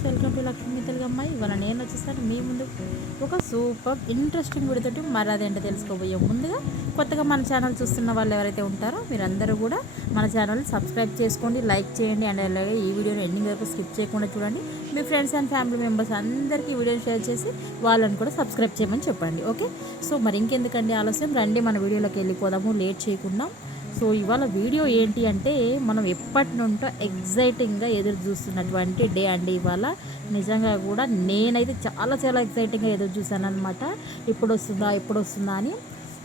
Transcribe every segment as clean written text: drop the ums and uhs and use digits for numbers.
Friends, welcome to Lakshmi తెలుగమ్మాయి. ఇవాళ నేను వచ్చేసరికి మీ ముందు ఒక సూపర్ ఇంట్రెస్టింగ్ వీడియోతో మరి అదేంటో తెలుసుకోబోయే ముందుగా కొత్తగా మన ఛానల్ చూస్తున్న వాళ్ళు ఎవరైతే ఉంటారో మీరందరూ కూడా మన ఛానల్ సబ్స్క్రైబ్ చేసుకోండి, లైక్ చేయండి. అండ్ అలాగే ఈ వీడియోని ఎండింగ్ వరకు స్కిప్ చేయకుండా చూడండి. మీ ఫ్రెండ్స్ అండ్ ఫ్యామిలీ మెంబర్స్ అందరికీ వీడియోని షేర్ చేసి వాళ్ళని కూడా సబ్స్క్రైబ్ చేయమని చెప్పండి. ఓకే, సో మరి ఇంకెందుకండి ఆలస్యం, రండి మన వీడియోలోకి వెళ్ళిపోదాము లేట్ చేయకుండా. సో ఇవాళ వీడియో ఏంటి అంటే, మనం ఎప్పటి నుండో ఎగ్జైటింగ్గా ఎదురు చూస్తున్నటువంటి డే అండి ఇవాళ. నిజంగా కూడా నేనైతే చాలా చాలా ఎగ్జైటింగ్గా ఎదురు చూశాను అనమాట, ఎప్పుడు వస్తుందా అని.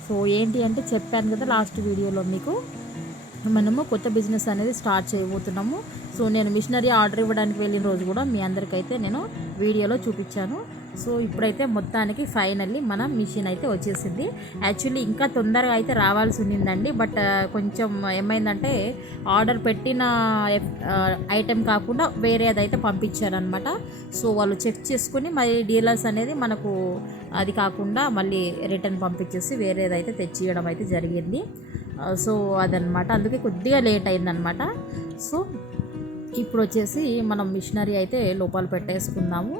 సో ఏంటి అంటే, చెప్పాను కదా లాస్ట్ వీడియోలో మీకు, మనము కొత్త బిజినెస్ అనేది స్టార్ట్ చేయబోతున్నాము. సో నేను మిషనరీ ఆర్డర్ ఇవ్వడానికి వెళ్ళిన రోజు కూడా మీ అందరికైతే నేను వీడియోలో చూపించాను. సో ఇప్పుడైతే మొత్తానికి ఫైనల్లీ మన మిషన్ అయితే వచ్చేసింది. యాక్చువల్లీ ఇంకా తొందరగా అయితే రావాల్సి ఉండిందండి, బట్ కొంచెం ఏమైందంటే ఆర్డర్ పెట్టిన ఐటెం కాకుండా వేరేదైతే పంపించారనమాట. సో వాళ్ళు చెక్ చేసుకుని మరి డీలర్స్ అనేది మనకు అది కాకుండా మళ్ళీ రిటర్న్ పంపించేసి వేరేదైతే తెచ్చియడం అయితే జరిగింది. సో అదనమాట, అందుకే కొద్దిగా లేట్ అయిందనమాట. సో ఇప్పుడు వచ్చేసి మనం మిషనరీ అయితే లోపల పెట్టేసుకుందాము.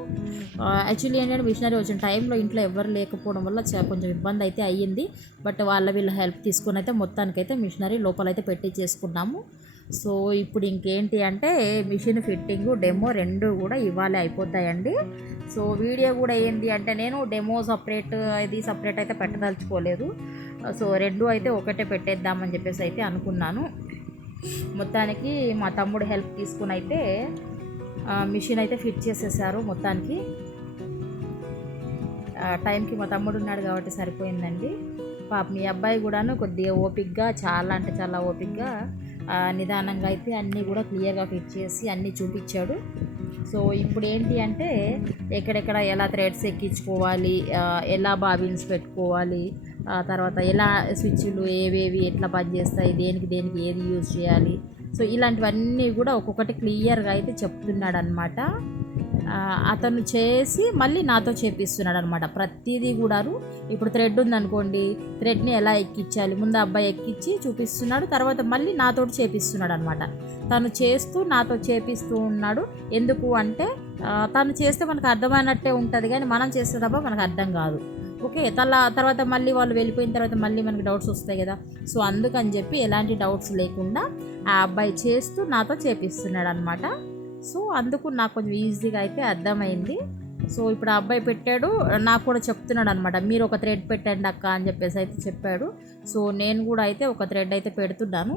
యాక్చువల్లీ ఏంటంటే మిషనరీ వచ్చిన టైంలో ఇంట్లో ఎవరు లేకపోవడం వల్ల కొంచెం ఇబ్బంది అయితే అయ్యింది. బట్ వీళ్ళ హెల్ప్ తీసుకుని అయితే మొత్తానికైతే మిషనరీ లోపలైతే పెట్టించేసుకున్నాము. సో ఇప్పుడు ఇంకేంటి అంటే, మిషన్ ఫిట్టింగు డెమో రెండు కూడా ఇవాళ అయిపోతాయండి. సో వీడియో కూడా ఏంటి అంటే, నేను డెమో సపరేట్ ఇది సపరేట్ అయితే పెట్టదలుచుకోలేదు. సో రెండు అయితే ఒకటే పెట్టేద్దామని చెప్పేసి అయితే అనుకున్నాను. మొత్తానికి మా తమ్ముడు హెల్ప్ తీసుకుని అయితే మిషన్ అయితే ఫిట్ చేసేసారు. మొత్తానికి టైంకి మా తమ్ముడు ఉన్నాడు కాబట్టి సరిపోయిందండి. పాప మీ అబ్బాయి కూడాను కొద్దిగా ఓపిక్గా, చాలా అంటే చాలా ఓపిక్గా నిదానంగా అయితే అన్నీ కూడా క్లియర్గా ఫిట్ చేసి అన్నీ చూపించాడు. సో ఇప్పుడు ఏంటి అంటే, ఎక్కడెక్కడ ఎలా థ్రెడ్స్ ఎక్కించుకోవాలి, ఎలా బాబిన్స్ పెట్టుకోవాలి, తర్వాత ఎలా స్విచ్లు ఏవేవి ఎట్లా పనిచేస్తాయి, దేనికి ఏది యూజ్ చేయాలి, సో ఇలాంటివన్నీ కూడా ఒక్కొక్కటి క్లియర్గా అయితే చెప్తున్నాడు అనమాట. అతను చేసి మళ్ళీ నాతో చేపిస్తున్నాడు అనమాట ప్రతిదీ కూడాను. ఇప్పుడు థ్రెడ్ ఉందనుకోండి, థ్రెడ్ని ఎలా ఎక్కించాలి ముందు అబ్బాయి ఎక్కించి చూపిస్తున్నాడు, తర్వాత మళ్ళీ నాతో చేపిస్తున్నాడు అనమాట. తను చేస్తూ నాతో చేపిస్తూ ఉన్నాడు. ఎందుకు అంటే, తను చేస్తే మనకు అర్థమైనట్టే ఉంటుంది, కానీ మనం చేస్తే తప్ప మనకు అర్థం కాదు. ఓకే, తర్వాత మళ్ళీ వాళ్ళు వెళ్ళిపోయిన తర్వాత మళ్ళీ మనకి డౌట్స్ వస్తాయి కదా. సో అందుకని చెప్పి ఎలాంటి డౌట్స్ లేకుండా ఆ అబ్బాయి చేస్తూ నాతో చేపిస్తున్నాడు అనమాట. సో అందుకు నాకు కొంచెం ఈజీగా అయితే అర్థమైంది. సో ఇప్పుడు ఆ అబ్బాయి పెట్టాడు, నాకు కూడా చెప్తున్నాడు అనమాట, మీరు ఒక థ్రెడ్ పెట్టండి అక్క అని చెప్పేసి అయితే చెప్పాడు. సో నేను కూడా అయితే ఒక థ్రెడ్ అయితే పెడుతున్నాను.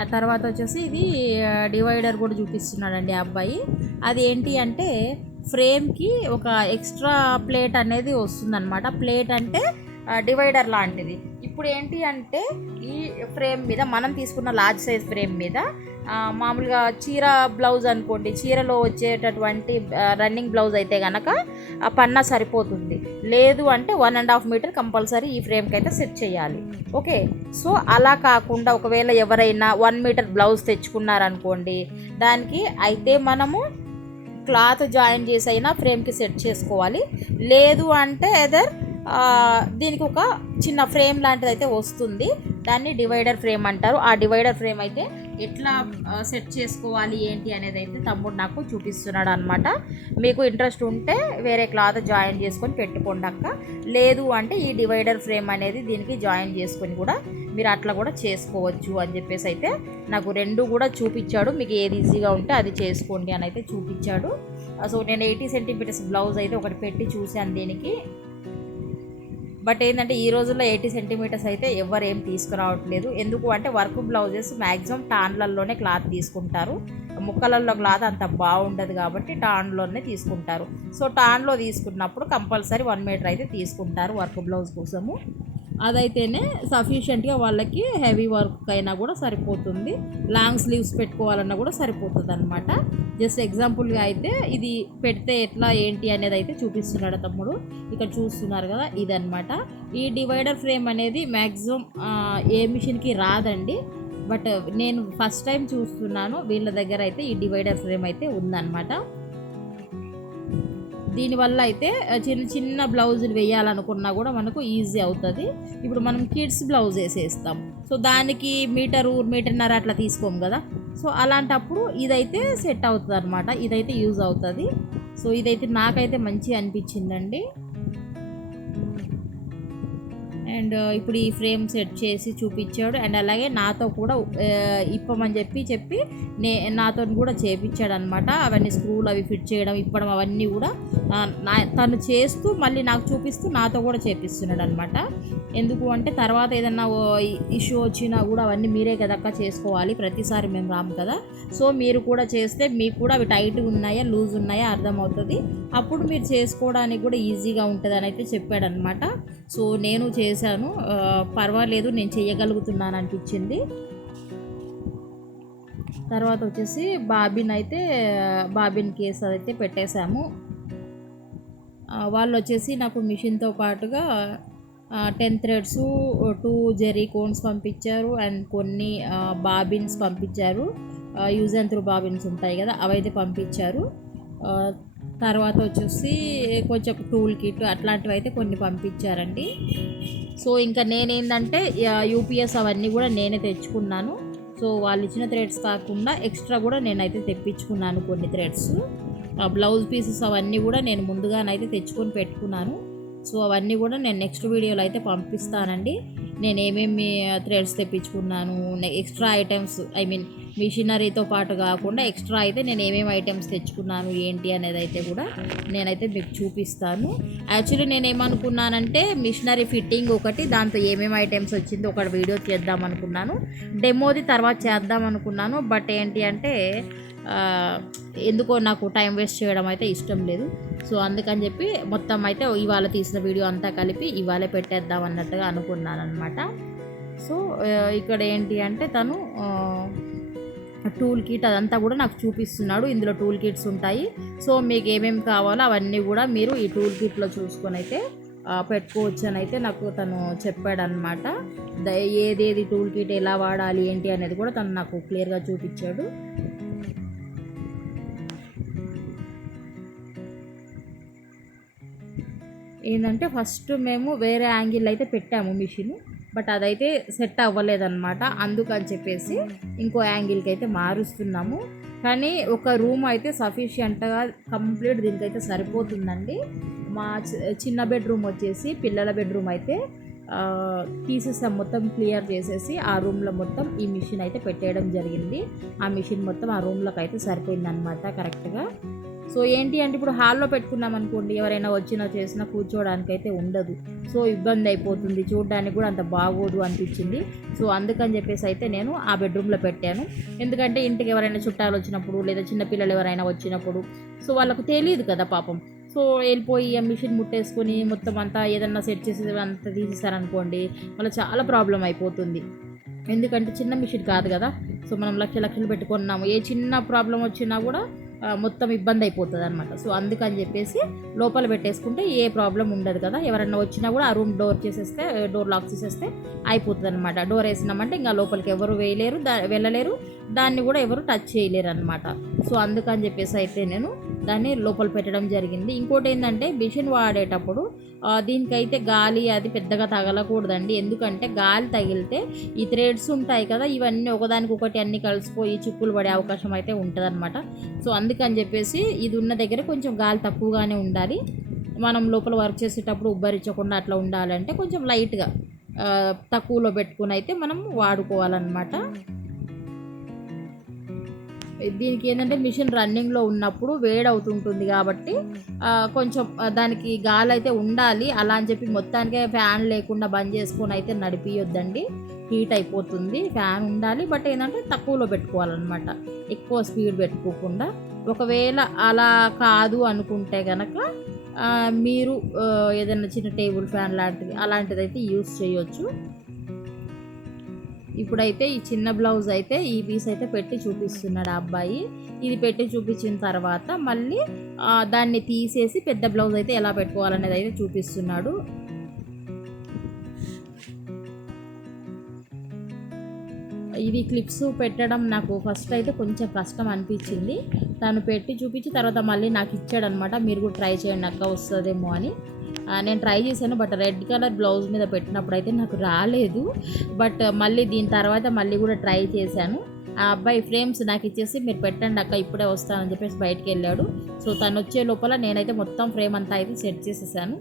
ఆ తర్వాత వచ్చేసి ఇది డివైడర్ కూడా చూపిస్తున్నాడండి ఆ అబ్బాయి. అది ఏంటి అంటే, ఫ్రేమ్కి ఒక ఎక్స్ట్రా ప్లేట్ అనేది వస్తుందన్నమాట. ప్లేట్ అంటే డివైడర్ లాంటిది. ఇప్పుడు ఏంటి అంటే, ఈ ఫ్రేమ్ మీద మనం తీసుకున్న లార్జ్ సైజ్ ఫ్రేమ్ మీద మామూలుగా చీర బ్లౌజ్ అనుకోండి, చీరలో వచ్చేటటువంటి రన్నింగ్ బ్లౌజ్ అయితే కనుక పన్నా సరిపోతుంది. లేదు అంటే 1.5 మీటర్ కంపల్సరీ ఈ ఫ్రేమ్కి అయితే సెట్ చేయాలి. ఓకే, సో అలా కాకుండా ఒకవేళ ఎవరైనా 1 మీటర్ బ్లౌజ్ తెచ్చుకున్నారనుకోండి, దానికి అయితే మనము క్లాత్ జాయిన్ చేసి అయినా ఫ్రేమ్కి సెట్ చేసుకోవాలి. లేదు అంటే దీనికి ఒక చిన్న ఫ్రేమ్ లాంటిది అయితే వస్తుంది, దాన్ని డివైడర్ ఫ్రేమ్ అంటారు. ఆ డివైడర్ ఫ్రేమ్ అయితే ఎట్లా సెట్ చేసుకోవాలి ఏంటి అనేది అయితే తమ్ముడు నాకు చూపిస్తున్నాడు అనమాట. మీకు ఇంట్రెస్ట్ ఉంటే వేరే క్లాత్ జాయిన్ చేసుకొని పెట్టుకోండి అక్క, లేదు అంటే ఈ డివైడర్ ఫ్రేమ్ అనేది దీనికి జాయిన్ చేసుకొని కూడా మీరు అట్లా కూడా చేసుకోవచ్చు అని చెప్పేసి అయితే నాకు రెండు కూడా చూపించాడు. మీకు ఏది ఈజీగా ఉంటే అది చేసుకోండి అని అయితే చూపించాడు. సో నేను 80 సెంటీమీటర్స్ బ్లౌజ్ అయితే ఒకటి పెట్టి చూశాను దీనికి. బట్ ఏంటంటే ఈ రోజుల్లో 80 సెంటీమీటర్స్ అయితే ఎవరు ఏం తీసుకురావట్లేదు. ఎందుకు అంటే, వర్క్ బ్లౌజెస్ మ్యాక్సిమం టాన్లలోనే క్లాత్ తీసుకుంటారు, ముక్కలలో క్లాత్ అంత బాగుండదు కాబట్టి టాన్లోనే తీసుకుంటారు. సో టాన్లో తీసుకున్నప్పుడు కంపల్సరీ 1 మీటర్ అయితే తీసుకుంటారు వర్క్ బ్లౌజ్ కోసము. అదైతేనే సఫిషియెంట్గా వాళ్ళకి హెవీ వర్క్ అయినా కూడా సరిపోతుంది, లాంగ్ స్లీవ్స్ పెట్టుకోవాలన్నా కూడా సరిపోతుంది అనమాట. జస్ట్ ఎగ్జాంపుల్గా అయితే ఇది పెడితే ఎట్లా ఏంటి అనేది అయితే చూపిస్తున్నాడు తమ్ముడు. ఇక్కడ చూస్తున్నారు కదా, ఇదనమాట. ఈ డివైడర్ ఫ్రేమ్ అనేది మ్యాక్సిమం ఏ మిషన్కి రాదండి, బట్ నేను ఫస్ట్ టైం చూస్తున్నాను వీళ్ళ దగ్గర అయితే ఈ డివైడర్ ఫ్రేమ్ అయితే ఉందన్నమాట. దీనివల్ల అయితే చిన్న చిన్న బ్లౌజులు వేయాలనుకున్నా కూడా మనకు ఈజీ అవుతుంది. ఇప్పుడు మనం కిడ్స్ బ్లౌజ్ వేసేస్తాం, సో దానికి మీటర్న్నర అట్లా తీసుకోము కదా. సో అలాంటప్పుడు ఇదైతే సెట్ అవుతుంది అనమాట, ఇదైతే యూజ్ అవుతుంది. సో ఇదైతే నాకైతే మంచిగా అనిపించిందండి. అండ్ ఇప్పుడు ఈ ఫ్రేమ్ సెట్ చేసి చూపించాడు. అండ్ అలాగే నాతో కూడా ఇప్పమని చెప్పి నాతో కూడా చేపించాడు అనమాట. అవన్నీ స్క్రూలు అవి ఫిట్ చేయడం, ఇప్పడం అవన్నీ కూడా తను చేస్తూ మళ్ళీ నాకు చూపిస్తూ నాతో కూడా చేపిస్తున్నాడు అనమాట. ఎందుకు అంటే తర్వాత ఏదన్నా ఇష్యూ వచ్చినా కూడా అవన్నీ మీరే కదక్క చేసుకోవాలి, ప్రతిసారి మేము రాము కదా. సో మీరు కూడా చేస్తే మీకు కూడా అవి టైట్గా ఉన్నాయా లూజ్ ఉన్నాయా అర్థమవుతుంది, అప్పుడు మీరు చేసుకోవడానికి కూడా ఈజీగా ఉంటుంది అని అయితే చెప్పాడనమాట. సో నేను చేశాను, పర్వాలేదు నేను చేయగలుగుతున్నాను అనిపించింది. తర్వాత వచ్చేసి బాబిన్ కేస్ అయితే పెట్టేశాము. వాళ్ళు వచ్చేసి నాకు మిషన్తో పాటుగా 10 థ్రెడ్స్, 2 జెరీ కోన్స్ పంపించారు. అండ్ కొన్ని బాబిన్స్ పంపించారు, యూజ్ అండ్ త్రూ బాబిన్స్ ఉంటాయి కదా, అవైతే పంపించారు. తర్వాత వచ్చేసి కొంచెం టూల్ కిట్ అట్లాంటివి అయితే కొన్ని పంపించారండి. సో ఇంకా నేనేంటంటే యూపీఎస్ అవన్నీ కూడా నేనే తెచ్చుకున్నాను. సో వాళ్ళు ఇచ్చిన థ్రెడ్స్ కాకుండా ఎక్స్ట్రా కూడా నేనైతే తెప్పించుకున్నాను కొన్ని థ్రెడ్స్. బ్లౌజ్ పీసెస్ అవన్నీ కూడా నేను ముందుగానైతే తెచ్చుకొని పెట్టుకున్నాను. సో అవన్నీ కూడా నేను నెక్స్ట్ వీడియోలో అయితే పంపిస్తానండి. నేను ఏమేమి థ్రెడ్స్ తెప్పించుకున్నాను, ఎక్స్ట్రా ఐటమ్స్ మిషనరీతో పాటు కాకుండా ఎక్స్ట్రా అయితే నేను ఏమేమి ఐటమ్స్ తెచ్చుకున్నాను ఏంటి అనేది అయితే కూడా నేనైతే మీకు చూపిస్తాను. యాక్చువల్లీ నేను ఏమనుకున్నానంటే మిషనరీ ఫిట్టింగ్ ఒకటి, దాంతో ఏమేమి ఐటమ్స్ వచ్చిందో ఒక వీడియో చేద్దాం అనుకున్నాను, డెమోది తర్వాత చేద్దాం అనుకున్నాను. బట్ ఏంటి అంటే ఎందుకో నాకు టైం వేస్ట్ చేయడం అయితే ఇష్టం లేదు. సో అందుకని చెప్పి మొత్తం అయితే ఇవాళ తీసిన వీడియో అంతా కలిపి ఇవాళే పెట్టేద్దాం అన్నట్టుగా అనుకున్నాను అనమాట. సో ఇక్కడ ఏంటి అంటే తను టూల్ కిట్ అదంతా కూడా నాకు చూపిస్తున్నాడు. ఇందులో టూల్ కిట్స్ ఉంటాయి. సో మీకు ఏమేమి కావాలో అవన్నీ కూడా మీరు ఈ టూల్ కిట్లో చూసుకొని అయితే పెట్టుకోవచ్చు అని అయితే నాకు తను చెప్పాడనమాట. ఏదేది టూల్ కిట్ ఎలా వాడాలి ఏంటి అనేది కూడా తను నాకు క్లియర్గా చూపించాడు. ఏంటంటే ఫస్ట్ మేము వేరే యాంగిల్ అయితే పెట్టాము మిషన్, బట్ అదైతే సెట్ అవ్వలేదన్నమాట. అందుకని చెప్పేసి ఇంకో యాంగిల్కి అయితే మారుస్తున్నాము. కానీ ఒక రూమ్ అయితే సఫిషియంట్గా కంప్లీట్ దీనికైతే సరిపోతుందండి. మా చిన్న బెడ్రూమ్ వచ్చేసి పిల్లల బెడ్రూమ్ అయితే తీసేసాం, మొత్తం క్లియర్ చేసేసి ఆ రూమ్లో మొత్తం ఈ మిషన్ అయితే పెట్టేయడం జరిగింది. ఆ మిషన్ మొత్తం ఆ రూమ్లోకి అయితే సరిపోయిందనమాట కరెక్ట్గా. సో ఏంటి అంటే ఇప్పుడు హాల్లో పెట్టుకున్నాం అనుకోండి, ఎవరైనా వచ్చినా చేసినా కూర్చోవడానికి అయితే ఉండదు. సో ఇబ్బంది అయిపోతుంది, చూడడానికి కూడా అంత బాగోదు అనిపించింది. సో అందుకని చెప్పేసి అయితే నేను ఆ బెడ్రూమ్లో పెట్టాను. ఎందుకంటే ఇంటికి ఎవరైనా చుట్టాలు వచ్చినప్పుడు లేదా చిన్నపిల్లలు ఎవరైనా వచ్చినప్పుడు సో వాళ్ళకు తెలియదు కదా పాపం. సో వెళ్ళిపోయి ఆ మిషన్ ముట్టేసుకొని మొత్తం అంతా ఏదన్నా సెట్ చేసి అంతా తీసేసారనుకోండి, మళ్ళీ చాలా ప్రాబ్లం అయిపోతుంది. ఎందుకంటే చిన్న మిషన్ కాదు కదా. సో మనం లక్షలు పెట్టుకున్నాము, ఏ చిన్న ప్రాబ్లం వచ్చినా కూడా మొత్తం ఇబ్బంది అయిపోతుంది అనమాట. సో అందుకని చెప్పేసి లోపల పెట్టేసుకుంటే ఏ ప్రాబ్లం ఉండదు కదా. ఎవరన్నా వచ్చినా కూడా ఆ రూమ్ డోర్ లాక్ చేసేస్తే అయిపోతుంది అనమాట. డోర్ వేసినామంటే ఇంకా లోపలికి ఎవరు వెళ్ళలేరు, దాన్ని కూడా ఎవరు టచ్ చేయలేరు అనమాట. సో అందుకని చెప్పేసి అయితే నేను దాన్ని లోపల పెట్టడం జరిగింది. ఇంకోటి ఏంటంటే మిషన్ వాడేటప్పుడు దీనికైతే గాలి అది పెద్దగా తగలకూడదండి. ఎందుకంటే గాలి తగిలితే ఈ థ్రెడ్స్ ఉంటాయి కదా, ఇవన్నీ ఒకదానికొకటి అన్నీ కలిసిపోయి చిక్కులు పడే అవకాశం అయితే ఉంటుంది అనమాట. సో అందుకని చెప్పేసి ఇది ఉన్న దగ్గర కొంచెం గాలి తక్కువగానే ఉండాలి. మనం లోపల వర్క్ చేసేటప్పుడు ఉబ్బరించకుండా అట్లా ఉండాలంటే కొంచెం లైట్గా తక్కువలో పెట్టుకుని అయితే మనం వాడుకోవాలన్నమాట. దీనికి ఏంటంటే మిషన్ రన్నింగ్లో ఉన్నప్పుడు వేడి అవుతుంటుంది కాబట్టి కొంచెం దానికి గాలి అయితే ఉండాలి. అలా అని చెప్పి మొత్తానికే ఫ్యాన్ లేకుండా బంద్ చేసుకొని అయితే నడిపియొద్దండి, హీట్ అయిపోతుంది. ఫ్యాన్ ఉండాలి, బట్ ఏంటంటే తక్కువలో పెట్టుకోవాలన్నమాట, ఎక్కువ స్పీడ్ పెట్టుకోకుండా. ఒకవేళ అలా కాదు అనుకుంటే కనుక మీరు ఏదైనా చిన్న టేబుల్ ఫ్యాన్ అలాంటిది అయితే యూస్ చేయొచ్చు. ఇప్పుడైతే ఈ చిన్న బ్లౌజ్ అయితే ఈ పీస్ అయితే పెట్టి చూపిస్తున్నాడు ఆ అబ్బాయి. ఇది పెట్టి చూపించిన తర్వాత మళ్ళీ దాన్ని తీసేసి పెద్ద బ్లౌజ్ అయితే ఎలా పెట్టుకోవాలనేది అయితే చూపిస్తున్నాడు. ఇవి క్లిప్స్ పెట్టడం నాకు ఫస్ట్ అయితే కొంచెం కష్టం అనిపించింది. తను పెట్టి చూపించి తర్వాత మళ్ళీ నాకు ఇచ్చాడనమాట. మీరు కూడా ట్రై చేయండి అక్క, వస్తుందేమో అని. నేను ట్రై చేశాను, బట్ రెడ్ కలర్ బ్లౌజ్ మీద పెట్టినప్పుడు అయితే నాకు రాలేదు. బట్ మళ్ళీ దీని తర్వాత మళ్ళీ కూడా ట్రై చేశాను. ఆ అబ్బాయి ఫ్రేమ్స్ నాకు ఇచ్చేసి మీరు పెట్టండి అక్క, ఇప్పుడే వస్తానని చెప్పేసి బయటికి వెళ్ళాడు. సో తను వచ్చే లోపల నేనైతే మొత్తం ఫ్రేమ్ అంతా అయితే సెట్ చేసేసాను.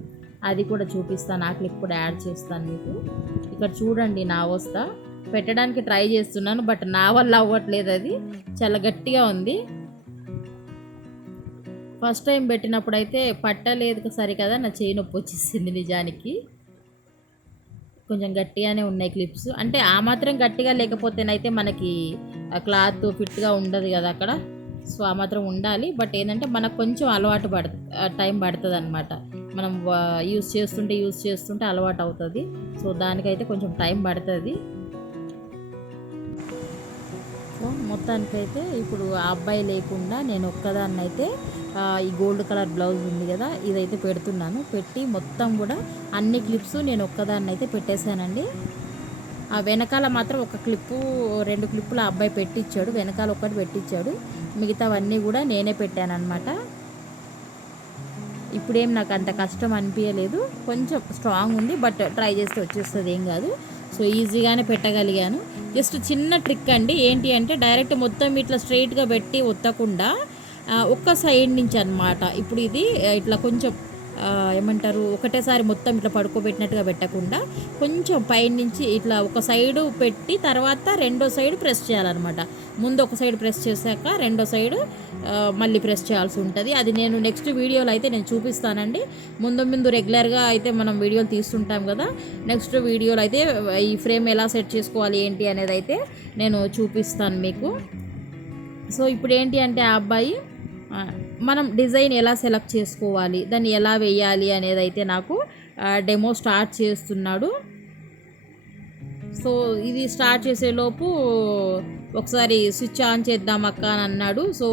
అది కూడా చూపిస్తాను, ఆ క్లిప్ కూడా యాడ్ చేస్తాను మీకు. ఇక్కడ చూడండి నా అవస్థ. పెట్టడానికి ట్రై చేస్తున్నాను, బట్ నా వల్ల అవ్వట్లేదు, అది చాలా గట్టిగా ఉంది. ఫస్ట్ టైం పెట్టినప్పుడు అయితే పట్టలేదు సరికదా, నా చేయి నొప్పి వచ్చేసింది నిజానికి. కొంచెం గట్టిగానే ఉన్నాయి క్లిప్స్, అంటే ఆ మాత్రం గట్టిగా లేకపోతేనైతే మనకి క్లాత్ ఫిట్గా ఉండదు కదా అక్కడ. సో ఆ మాత్రం ఉండాలి. బట్ ఏంటంటే మనకు కొంచెం అలవాటు టైం పడుతుంది అనమాట. మనం యూస్ చేస్తుంటే అలవాటు అవుతుంది. సో దానికైతే కొంచెం టైం పడుతుంది. సో మొత్తానికైతే ఇప్పుడు ఆ అబ్బాయి లేకుండా నేను ఒక్కదాన్ని అయితే ఈ గోల్డ్ కలర్ బ్లౌజ్ ఉంది కదా, ఇదైతే పెడుతున్నాను. పెట్టి మొత్తం కూడా అన్ని క్లిప్స్ నేను ఒక్కదాన్ని అయితే పెట్టేశానండి. ఆ వెనకాల మాత్రం ఒక క్లిప్పు 2 క్లిప్పులు ఆ అబ్బాయి పెట్టించాడు, వెనకాల ఒకటి పెట్టించాడు. మిగతావన్నీ కూడా నేనే పెట్టానన్నమాట. ఇప్పుడేం నాకు అంత కష్టం అనిపించలేదు, కొంచెం స్ట్రాంగ్ ఉంది, బట్ ట్రై చేస్తే వచ్చేస్తుంది, ఏం కాదు. సో ఈజీగానే పెట్టగలిగాను. జస్ట్ చిన్న ట్రిక్ అండి, ఏంటి అంటే డైరెక్ట్ మొత్తం ఇట్లా స్ట్రైట్గా పెట్టి ఒత్తకుండా ఒక్క సైడ్ నుంచి అన్నమాట. ఇప్పుడు ఇది ఇట్లా కొంచెం ఏమంటారు, ఒకటేసారి మొత్తం ఇట్లా పడుకోబెట్టినట్టుగా పెట్టకుండా కొంచెం పైనుంచి ఇట్లా ఒక సైడు పెట్టి తర్వాత రెండో సైడ్ ప్రెస్ చేయాలన్నమాట. ముందు ఒక సైడ్ ప్రెస్ చేశాక రెండో సైడ్ మళ్ళీ ప్రెస్ చేయాల్సి ఉంటుంది. అది నేను నెక్స్ట్ వీడియోలో అయితే నేను చూపిస్తానండి. ముందు రెగ్యులర్గా అయితే మనం వీడియోలు తీస్తుంటాం కదా, నెక్స్ట్ వీడియోలో అయితే ఈ ఫ్రేమ్ ఎలా సెట్ చేసుకోవాలి ఏంటి అనేది అయితే నేను చూపిస్తాను మీకు. సో ఇప్పుడు ఏంటి అంటే ఆ అబ్బాయి మనం డిజైన్ ఎలా సెలెక్ట్ చేసుకోవాలి, దాన్ని ఎలా వేయాలి అనేది అయితే నాకు డెమో స్టార్ట్ చేస్తున్నాడు. సో ఇది స్టార్ట్ చేసేలోపు ఒకసారి స్విచ్ ఆన్ చేద్దాం అక్క అని అన్నాడు. సో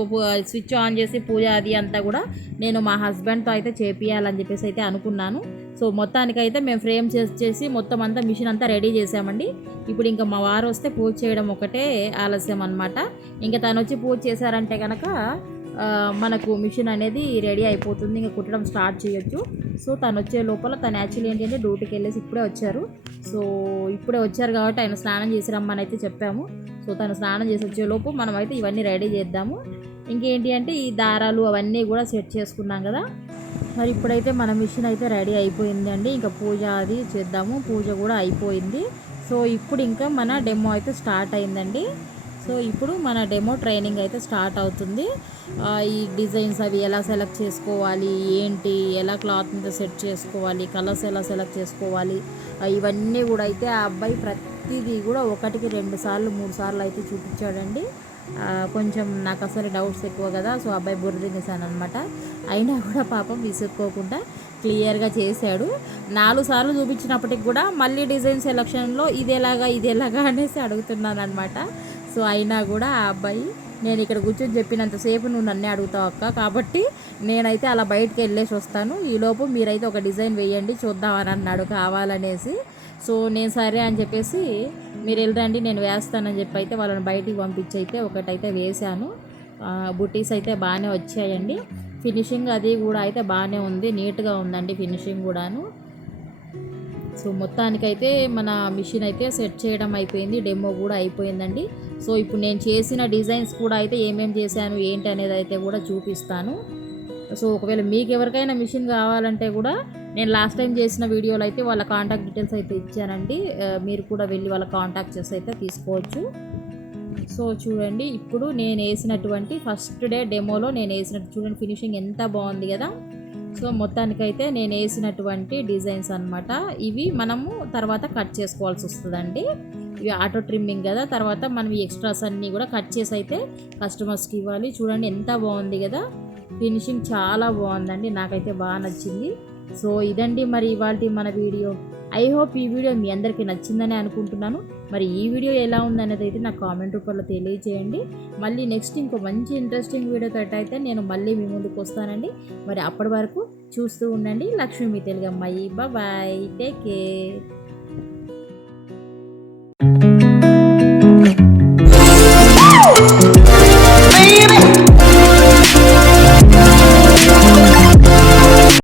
స్విచ్ ఆన్ చేసి పూజ అది అంతా కూడా నేను మా హస్బెండ్తో అయితే చేపియాలని చెప్పేసి అయితే అనుకున్నాను. సో మొత్తానికైతే మేము ఫ్రేమ్ చేసి మొత్తం అంతా మిషన్ అంతా రెడీ చేసామండి. ఇప్పుడు ఇంకా మా వారు వస్తే పూజ చేయడం ఒకటే ఆలస్యం అనమాట. ఇంకా తను వచ్చి పూజ చేశారంటే కనుక మనకు మిషన్ అనేది రెడీ అయిపోతుంది, ఇంకా కుట్టడం స్టార్ట్ చేయొచ్చు. సో తను వచ్చే లోపల తను యాక్చువల్లీ ఏంటంటే డ్యూటీకి వెళ్ళేసి ఇప్పుడే వచ్చారు. సో ఇప్పుడే వచ్చారు కాబట్టి ఆయన స్నానం చేసి రమ్మని అయితే చెప్పాము. సో తను స్నానం చేసి వచ్చేలోపు మనం అయితే ఇవన్నీ రెడీ చేద్దాము. ఇంకేంటి అంటే ఈ దారాలు అవన్నీ కూడా సెట్ చేసుకున్నాం కదా. మరి ఇప్పుడైతే మన మిషన్ అయితే రెడీ అయిపోయిందండి. ఇంకా పూజ అది చేద్దాము, పూజ కూడా అయిపోయింది. సో ఇప్పుడు ఇంకా మన డెమో అయితే స్టార్ట్ అయిందండి. సో ఇప్పుడు మన డెమో ట్రైనింగ్ అయితే స్టార్ట్ అవుతుంది. ఈ డిజైన్స్ అవి ఎలా సెలెక్ట్ చేసుకోవాలి, ఏంటి, ఎలా క్లాత్ మీద సెట్ చేసుకోవాలి, కలర్స్ ఎలా సెలెక్ట్ చేసుకోవాలి, ఇవన్నీ కూడా అయితే ఆ అబ్బాయి ప్రతిదీ కూడా 1కి 2 సార్లు 3 సార్లు అయితే చూపించాడండి. కొంచెం నాకు అసలు డౌట్స్ ఎక్కువ కదా, సో అబ్బాయి బుర్ర తినేసాను అనమాట. అయినా కూడా పాపం విసుక్కోకుండా క్లియర్గా చేశాడు. 4 సార్లు చూపించినప్పటికి కూడా మళ్ళీ డిజైన్ సెలక్షన్లో ఇదేలాగా అనేసి అడుగుతున్నాను అనమాట. సో అయినా కూడా ఆ అబ్బాయి నేను ఇక్కడ కూర్చొని చెప్పినంతసేపు నువ్వు నన్నే అడుగుతావు అక్క, కాబట్టి నేనైతే అలా బయటకు వెళ్ళేసి వస్తాను, ఈలోపు మీరైతే ఒక డిజైన్ వేయండి చూద్దామని అన్నాడు కావాలనేసి. సో నేను సరే అని చెప్పేసి మీరు వెళ్ళరండి నేను వేస్తానని చెప్పి అయితే వాళ్ళని బయటికి పంపించి అయితే ఒకటైతే వేశాను. బుటీస్ అయితే బాగానే వచ్చాయండి. ఫినిషింగ్ అది కూడా అయితే బాగానే ఉంది, నీట్గా ఉందండి ఫినిషింగ్ కూడాను. సో మొత్తానికైతే మన మిషన్ అయితే సెట్ చేయడం అయిపోయింది, డెమో కూడా అయిపోయిందండి. సో ఇప్పుడు నేను చేసిన డిజైన్స్ కూడా అయితే ఏమేమి చేశాను ఏంటి అనేది అయితే కూడా చూపిస్తాను. సో ఒకవేళ మీకు ఎవరికైనా మిషన్ కావాలంటే కూడా నేను లాస్ట్ టైం చేసిన వీడియోలో అయితే వాళ్ళ కాంటాక్ట్ డీటెయిల్స్ అయితే ఇచ్చానండి, మీరు కూడా వెళ్ళి వాళ్ళ కాంటాక్ట్ చేసి అయితే తీసుకోవచ్చు. సో చూడండి ఇప్పుడు నేను వేసినటువంటి ఫస్ట్ డే డెమోలో నేను వేసినట్టు చూడండి, ఫినిషింగ్ ఎంత బాగుంది కదా. సో మొత్తానికైతే నేను వేసినటువంటి డిజైన్స్ అనమాట ఇవి. మనము తర్వాత కట్ చేసుకోవాల్సి వస్తుందండి, ఇవి ఆటో ట్రిమ్మింగ్ కదా. తర్వాత మనం ఈ ఎక్స్ట్రాస్ అన్నీ కూడా కట్ చేసి అయితే కస్టమర్స్కి ఇవ్వాలి. చూడండి ఎంత బాగుంది కదా, ఫినిషింగ్ చాలా బాగుందండి, నాకైతే బాగా నచ్చింది. సో ఇదండి మరి ఇవాళ మన వీడియో. ఐ హోప్ ఈ వీడియో మీ అందరికీ నచ్చిందని అనుకుంటున్నాను. మరి ఈ వీడియో ఎలా ఉందనేది అయితే నాకు కామెంట్ రూపంలో తెలియజేయండి. మళ్ళీ నెక్స్ట్ ఇంకో మంచి ఇంట్రెస్టింగ్ వీడియోతో అయితే నేను మళ్ళీ మీ ముందుకు వస్తానండి. మరి అప్పటి వరకు చూస్తూ ఉండండి లక్ష్మి మీ తెలుగమ్మాయి. Bye, take care.